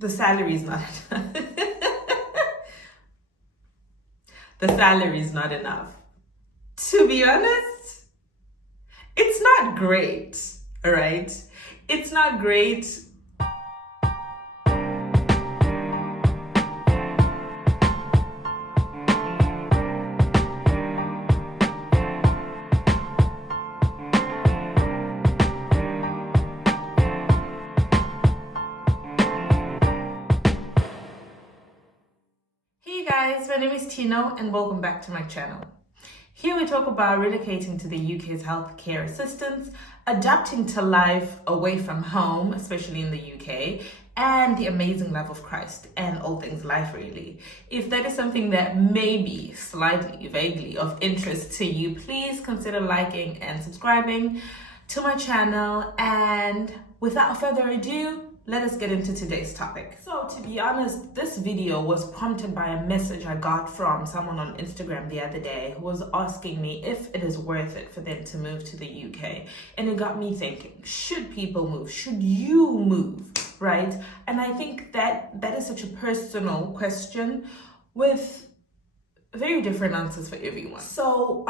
the salary is not the salary is not enough. To be honest, it's not great, all right? It's not great. Hey guys, my name is Tino and welcome back to my channel. Here we talk about relocating to the UK's healthcare assistance, adapting to life away from home, especially in the UK, and the amazing love of Christ and all things life really. If that is something that may be slightly, vaguely of interest to you, please consider liking and subscribing to my channel. And without further ado, let us get into today's topic. So to be honest, this video was prompted by a message I got from someone on Instagram the other day who was asking me if it is worth it for them to move to the UK. And it got me thinking, should people move? Should you move, right? And I think that is such a personal question with very different answers for everyone. So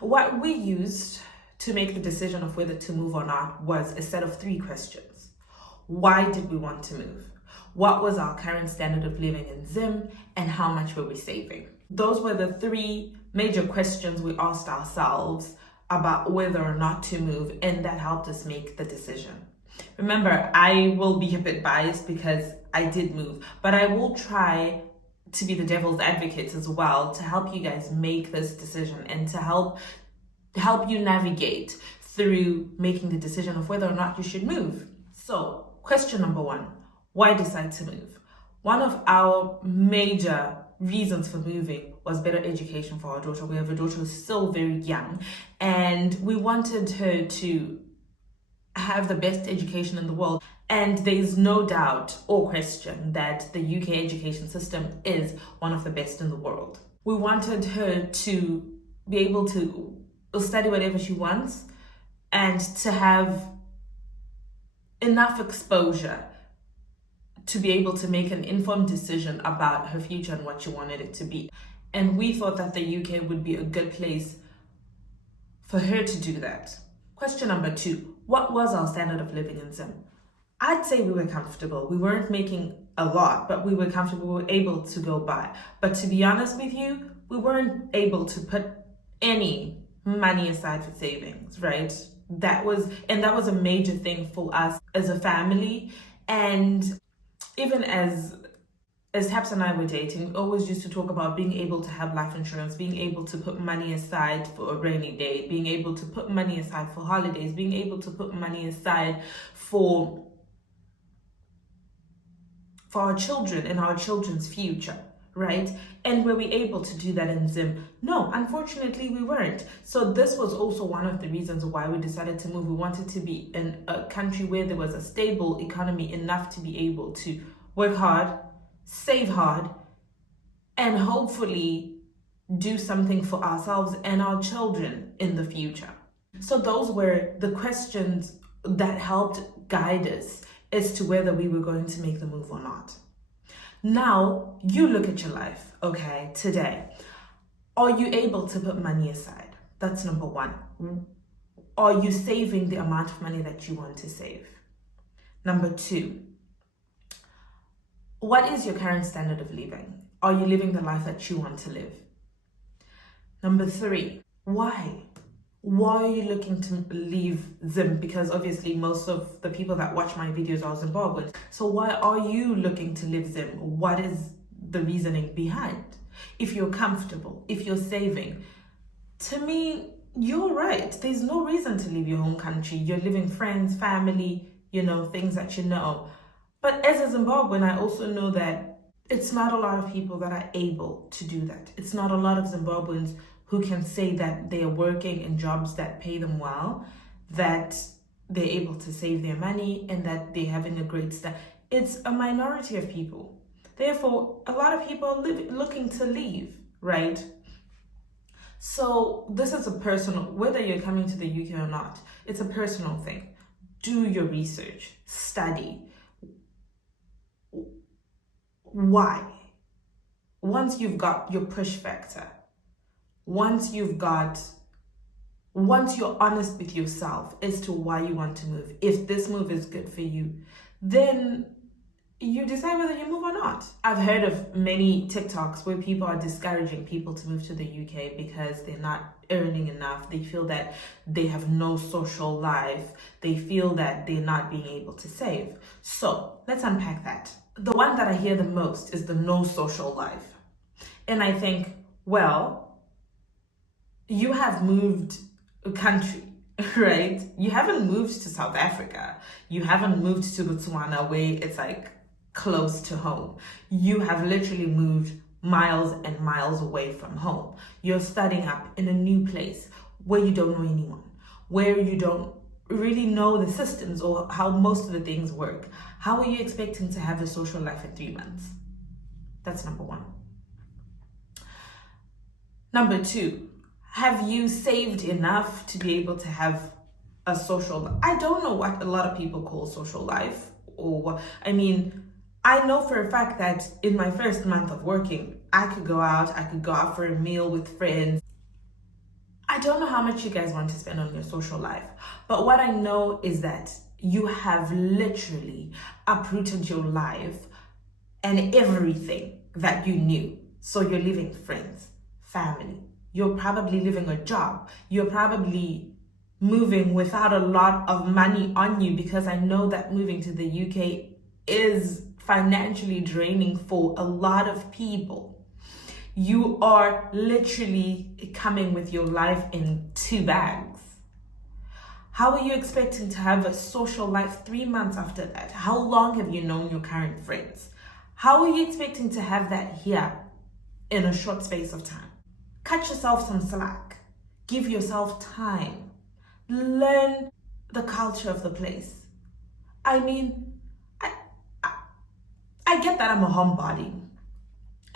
what we used to make the decision of whether to move or not was a set of 3 questions. Why did we want to move? What was our current standard of living in Zim? And how much were we saving? Those were the 3 major questions we asked ourselves about whether or not to move, and that helped us make the decision. Remember, I will be a bit biased because I did move, but I will try to be the devil's advocate as well to help you guys make this decision and to help you navigate through making the decision of whether or not you should move. So, question number 1, why decide to move? One of our major reasons for moving was better education for our daughter. We have a daughter who's still very young, and we wanted her to have the best education in the world. And there's no doubt or question that the UK education system is one of the best in the world. We wanted her to be able to study whatever she wants and to have enough exposure to be able to make an informed decision about her future and what she wanted it to be. And we thought that the UK would be a good place for her to do that. Question number 2, what was our standard of living in Zim? I'd say we were comfortable. We weren't making a lot, but we were comfortable. We were able to go by. But to be honest with you, we weren't able to put any money aside for savings, right? That was a major thing for us as a family. And even as Taps and I were dating, we always used to talk about being able to have life insurance, being able to put money aside for a rainy day, being able to put money aside for holidays, being able to put money aside for our children and our children's future, right? And were we able to do that in Zim? No, unfortunately we weren't. So this was also one of the reasons why we decided to move. We wanted to be in a country where there was a stable economy enough to be able to work hard, save hard, and hopefully do something for ourselves and our children in the future. So those were the questions that helped guide us as to whether we were going to make the move or not. Now, you look at your life, okay, today. Are you able to put money aside? That's number 1. Are you saving the amount of money that you want to save? Number 2, what is your current standard of living? Are you living the life that you want to live? Number 3, why? Why are you looking to leave Zim? Because obviously most of the people that watch my videos are Zimbabweans. So why are you looking to leave Zim? What is the reasoning behind? If you're comfortable, if you're saving, to me, you're right. There's no reason to leave your home country. You're living friends, family, things that you know. But as a Zimbabwean, I also know that it's not a lot of people that are able to do that. It's not a lot of Zimbabweans who can say that they are working in jobs that pay them well, that they're able to save their money, and that they're having a great start. It's a minority of people. Therefore, a lot of people are looking to leave, right? So this is a personal, whether you're coming to the UK or not, it's a personal thing. Do your research, study. why. Once you've got your push factor, once you're honest with yourself as to why you want to move, if this move is good for you, then you decide whether you move or not. I've heard of many TikToks where people are discouraging people to move to the UK because they're not earning enough. They feel that they have no social life. They feel that they're not being able to save. So let's unpack that. The one that I hear the most is the no social life. And I think, well, you have moved a country, right? You haven't moved to South Africa. You haven't moved to Botswana where it's like close to home. You have literally moved miles and miles away from home. You're starting up in a new place where you don't know anyone, where you don't really know the systems or how most of the things work. How are you expecting to have a social life in 3 months? That's number one. Number two, have you saved enough to be able to have a social life? I don't know what a lot of people call social life, I know for a fact that in my first month of working, I could go out for a meal with friends. I don't know how much you guys want to spend on your social life, but what I know is that you have literally uprooted your life and everything that you knew. So you're leaving friends, family. You're probably leaving a job. You're probably moving without a lot of money on you, because I know that moving to the UK is financially draining for a lot of people. You are literally coming with your life in 2 bags. How are you expecting to have a social life 3 months after that? How long have you known your current friends? How are you expecting to have that here in a short space of time? Cut yourself some slack. Give yourself time. Learn the culture of the place. I get that I'm a homebody,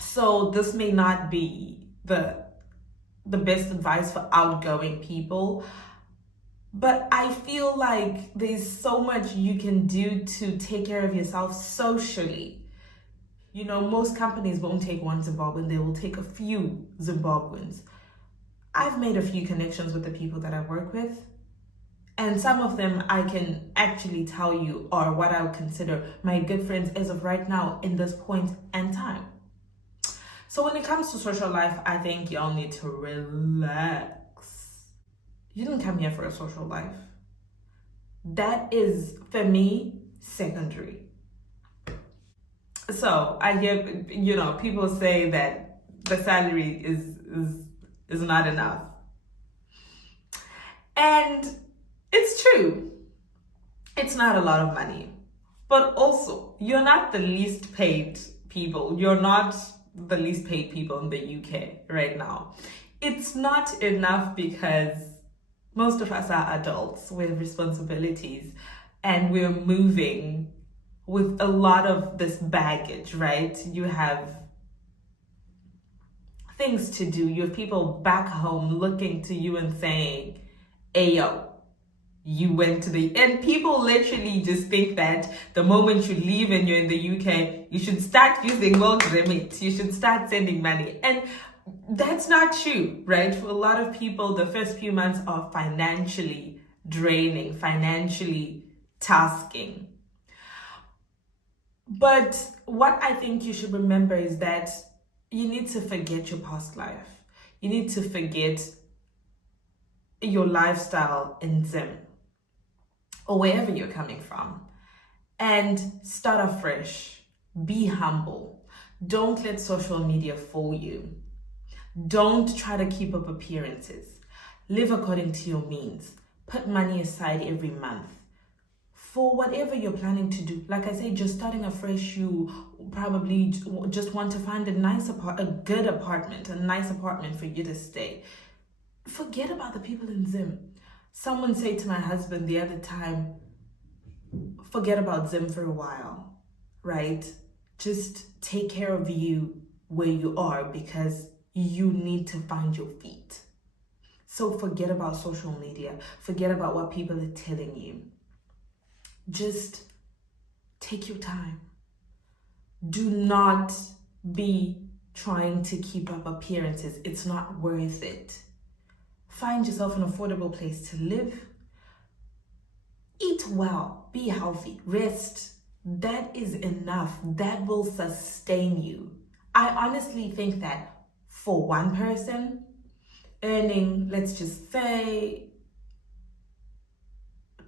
so this may not be the best advice for outgoing people, but I feel like there's so much you can do to take care of yourself socially. You know, most companies won't take one Zimbabwean, they will take a few Zimbabweans. I've made a few connections with the people that I work with, and some of them I can actually tell you are what I would consider my good friends as of right now in this point and time. So when it comes to social life, I think y'all need to relax. You didn't come here for a social life. That is, for me, secondary. So I hear, people say that the salary is not enough. And it's true. It's not a lot of money. But also, you're not the least paid people. You're not the least paid people in the UK right now. It's not enough because most of us are adults with responsibilities and we're moving with a lot of this baggage, right? You have things to do. You have people back home looking to you and saying, "Ayo, you went to and people literally just think that the moment you leave and you're in the UK, you should start using world remit. You should start sending money." And that's not true, right? For a lot of people, the first few months are financially draining, financially tasking. But what I think you should remember is that you need to forget your past life. You need to forget your lifestyle in Zim or wherever you're coming from and start afresh. Be humble. Don't let social media fool you. Don't try to keep up appearances. Live according to your means. Put money aside every month for whatever you're planning to do. Like I say, just starting afresh, you probably just want to find a good apartment, a nice apartment for you to stay. Forget about the people in Zim. Someone said to my husband the other time, forget about Zim for a while, right? Just take care of you where you are because you need to find your feet. So forget about social media. Forget about what people are telling you. Just take your time. Do not be trying to keep up appearances. It's not worth it. Find yourself an affordable place to live. Eat well, be healthy, rest. That is enough. That will sustain you. I honestly think that for one person, earning, let's just say,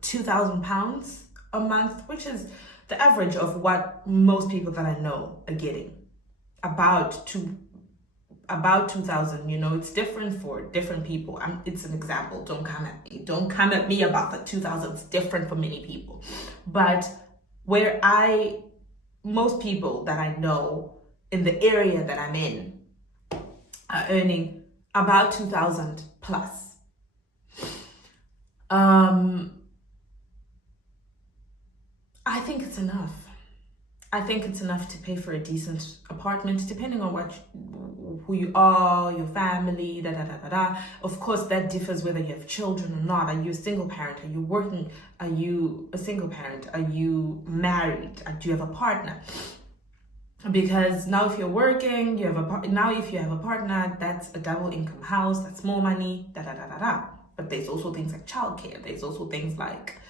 £2,000 a month, which is the average of what most people that I know are getting, about 2,000. It's different for different people. It's an example. Don't come at me. Don't come at me about the 2,000. It's different for many people. But most people that I know in the area that I'm in are earning about 2,000 plus. I think it's enough. I think it's enough to pay for a decent apartment, depending on who you are, your family, Of course, that differs whether you have children or not. Are you a single parent? Are you working? Are you a single parent? Are you married? Do you have a partner? Because now if you're working, now if you have a partner, that's a double income house, that's more money, But there's also things like childcare. There's also things like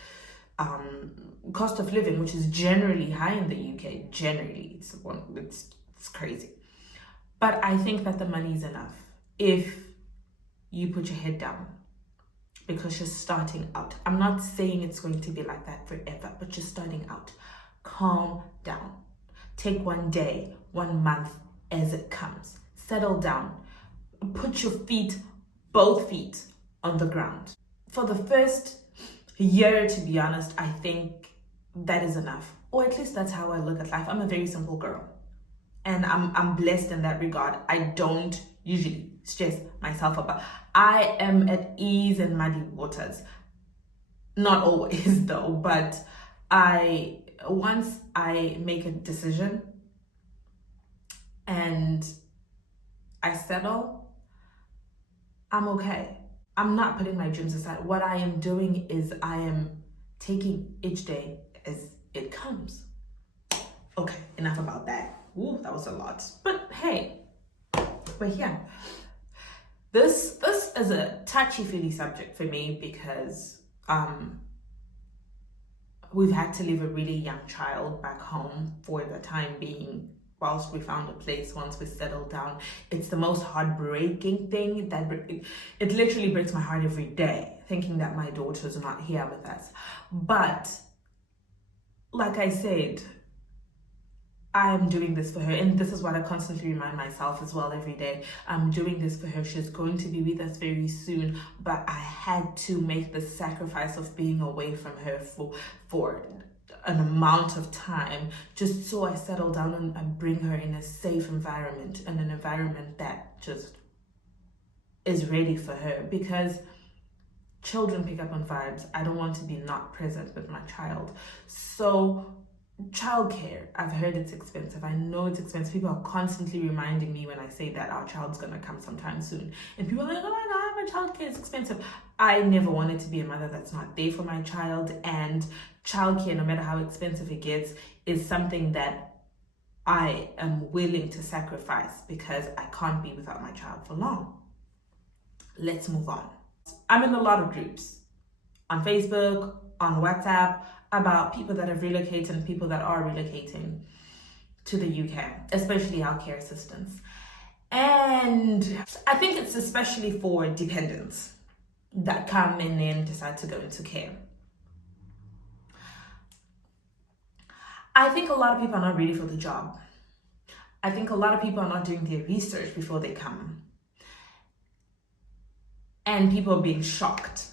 cost of living, which is generally high in the UK. Generally, it's crazy. But I think that the money is enough if you put your head down, because you're starting out. I'm not saying it's going to be like that forever, but you're starting out. Calm down. Take one day, 1 month as it comes. Settle down. Put your both feet on the ground. For the first year, to be honest, I think that is enough. Or at least that's how I look at life. I'm a very simple girl. And I'm blessed in that regard. I don't usually stress myself about. I am at ease in muddy waters. Not always though, but once I make a decision and I settle, I'm okay. I'm not putting my dreams aside. What I am doing is I am taking each day as it comes. Okay, enough about that. Ooh, that was a lot. But hey, we're here. This is a touchy-feely subject for me because we've had to leave a really young child back home for the time being whilst we found a place once we settled down. It's the most heartbreaking thing that it literally breaks my heart every day thinking that my daughter's not here with us. But like I said, I am doing this for her, and this is what I constantly remind myself as well every day. I'm doing this for her. She's going to be with us very soon, but I had to make the sacrifice of being away from her for an amount of time, just so I settle down and bring her in a safe environment, and an environment that just is ready for her, because children pick up on vibes. I don't want to be not present with my child. So childcare, I've heard it's expensive. I know it's expensive. People are constantly reminding me when I say that our child's gonna come sometime soon, and people are like, oh my god, my childcare is expensive. I never wanted to be a mother that's not there for my child, and childcare, no matter how expensive it gets, is something that I am willing to sacrifice because I can't be without my child for long. Let's move on. I'm in a lot of groups on Facebook, on WhatsApp, about people that have relocated and people that are relocating to the UK, especially healthcare assistants. And I think it's especially for dependents that come in and decide to go into care. I think a lot of people are not ready for the job. I think a lot of people are not doing their research before they come. And people are being shocked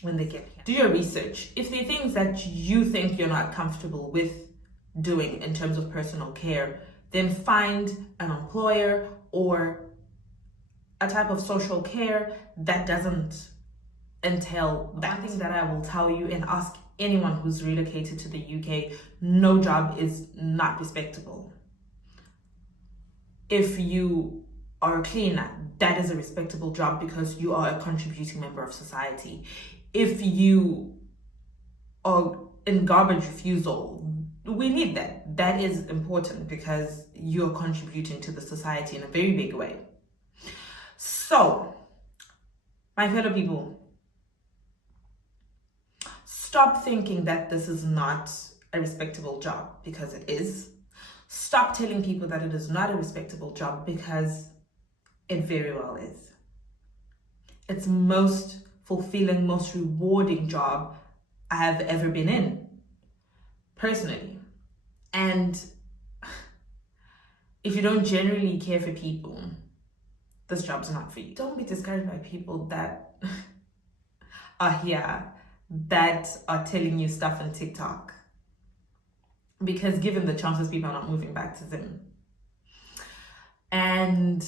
when they get here. Do your research. If there are things that you think you're not comfortable with doing in terms of personal care, then find an employer or a type of social care that doesn't entail that. One thing that I will tell you, and ask anyone who's relocated to the UK, no job is not respectable. If you are a cleaner, that is a respectable job because you are a contributing member of society. If you are in garbage refusal, we need that. That is important because you're contributing to the society in a very big way. So, my fellow people, stop thinking that this is not a respectable job, because it is. Stop telling people that it is not a respectable job, because it very well is. It's most fulfilling, most rewarding job I have ever been in, personally. And if you don't generally care for people, this job's not for you. Don't be discouraged by people that are here, that are telling you stuff on TikTok. Because given the chances, people are not moving back to Zim. And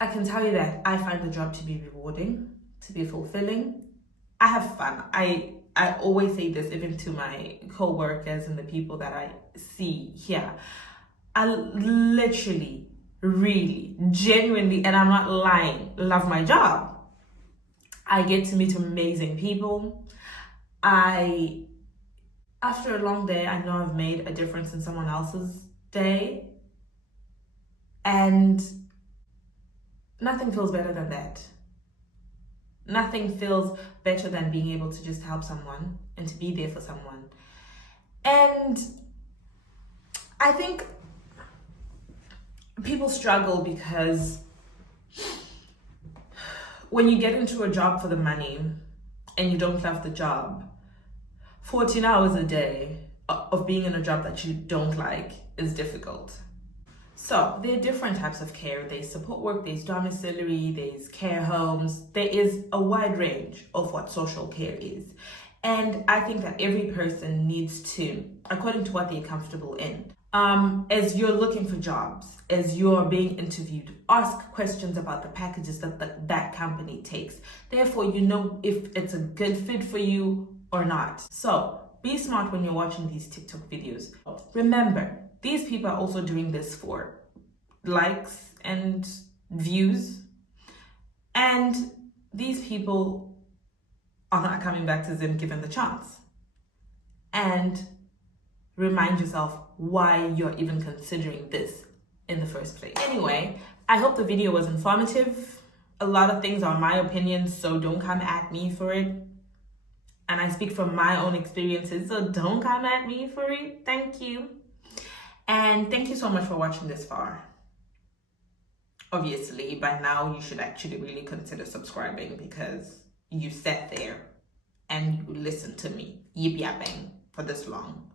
I can tell you that I find the job to be rewarding, to be fulfilling. I have fun. I always say this even to my co-workers and the people that I see here. I literally, really, genuinely, and I'm not lying, love my job. I get to meet amazing people. After a long day, I know I've made a difference in someone else's day. And nothing feels better than that. Nothing feels better than being able to just help someone and to be there for someone. And I think people struggle because when you get into a job for the money and you don't love the job, 14 hours a day of being in a job that you don't like is difficult. So there are different types of care. There's support work, there's domiciliary, there's care homes. There is a wide range of what social care is. And I think that every person needs to, according to what they're comfortable in, as you're looking for jobs, as you're being interviewed, ask questions about the packages that that company takes. Therefore, you know if it's a good fit for you or not. So be smart when you're watching these TikTok videos. Remember, these people are also doing this for likes and views. And these people are not coming back to Zim given the chance. And remind yourself why you're even considering this in the first place. Anyway, I hope the video was informative. A lot of things are my opinions, so don't come at me for it. And I speak from my own experiences, so don't come at me for it. Thank you. And thank you so much for watching this far. Obviously, by now you should actually really consider subscribing, because you sat there and you listened to me yip yapping for this long.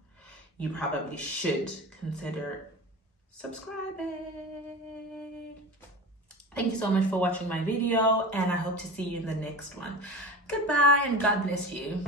You probably should consider subscribing. Thank you so much for watching my video, and I hope to see you in the next one. Goodbye and God bless you.